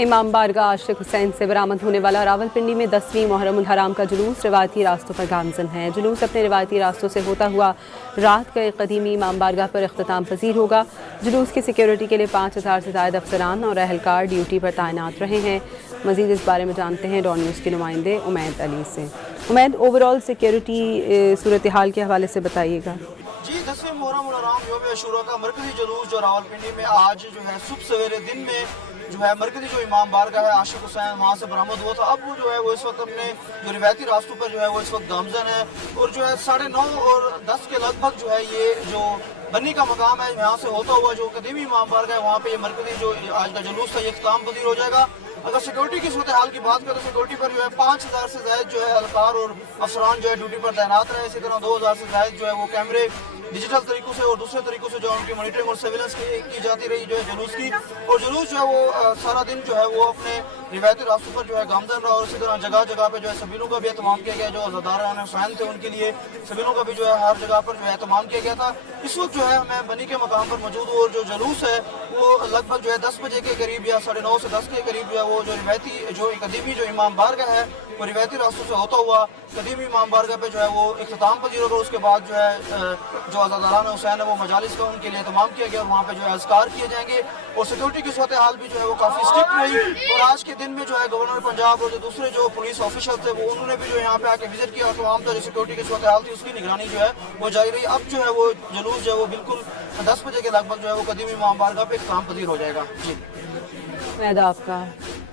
इमाम बारगाह आशिक हुसैन से बरामद होने वाला रावलपिंडी में 10वीं मुहर्रम उल हराम का जुलूस रिवायती रास्तों पर गामजन है। जुलूस अपने रिवायती रास्तों से होता हुआ रात के कदीमी इमाम बारगाह पर इख्तिताम पजीर होगा। जुलूस की सिक्योरिटी के लिए 5000 से ज़ायद अफसरान और अहलकार ड्यूटी पर तैनात रहे हैं। मज़ीद इस बारे में जानते हैं डॉन न्यूज़ के नुमाइंदे उमैद अली से। उमैद, ओवरऑल सिक्योरिटी सूरत हाल के हवाले से बताइएगा। जी, 10वें मुहर्रम उल हराम यौम अशूरा का मरकजी जुलूस जो रावलपिंडी में आज जो है सुबह सवेरे दिन में जो है मरकजी जो इमाम बारगाह है आशिक हुसैन वहाँ से बरामद हुआ था। अब वो जो है वो इस वक्त अपने जो रिवायती रास्तों पर जो है वो इस वक्त गामजन है और जो है 9:30 और 10 के लगभग जो है ये जो बन्नी का मकाम है यहाँ से होता हुआ जो कदीमी इमाम बारगाह है वहाँ पे ये मरकजी जो आज का जुलूस था ये इख्तिताम पजीर हो जाएगा। अगर सिक्योरिटी की सूरत हाल की बात करें तो सिक्योरिटी पर जो है 5000 से ज़ायद जो है अहलकार और अफसरान जो है ड्यूटी पर तैनात रहे। इसी तरह 2000 से ज़ायद जो है वो कैमरे डिजिटल तरीक़ों से और दूसरे तरीक़ों से जो उनकी मॉनिटरिंग और सर्विलेंस की जाती रही जो है जुलूस की। और जुलूस जो है वो सारा दिन जो है वो अपने रिवायती रास्तों पर जो है गामजन रहा और इसी तरह जगह जगह पे जो है सबीलों का भी एहतमाम किया गया। जो अज़ादारान हुसैन थे उनके लिए सबीलों का भी जो है हर जगह पर जो है एहतमाम किया गया था। इस वक्त जो है मैं बनी के मकाम पर मौजूद हूँ और जो जुलूस है वो लगभग जो है 10 बजे के करीब या 9:30 से 10 के करीब जो है वो जो रिवायती जो कदीमी जो इमाम बारगाह है वो रिवायती रास्तों से होता हुआ कदीमी इमाम बारगाह पे जो है वो इख्तिताम पजीर होगा। उसके बाद जो है जो अज़ादारान हुसैन है वो मजालिस का उनके लिए एहतमाम किया गया और वहाँ पे जो है अज़कार किए जाएंगे और सिक्योरिटी की सूरत हाल भी जो है वो काफ़ी स्ट्रिक्ट रही। और आज के दिन में जो है गवर्नर पंजाब और जो दूसरे जो पुलिस ऑफिसर थे वो उन्होंने भी जो यहाँ पे आके विजिट किया और तमाम जो सिक्योरिटी की सूरत हाल थी उसकी निगरानी जो है वो जारी रही। अब जो है वो जुलूस जो है वो बिल्कुल 10 बजे के लगभग जो है वो कदीमी इमाम बारगाह पे इख्तिताम पजीर हो जाएगा। जी, उमैद आपका।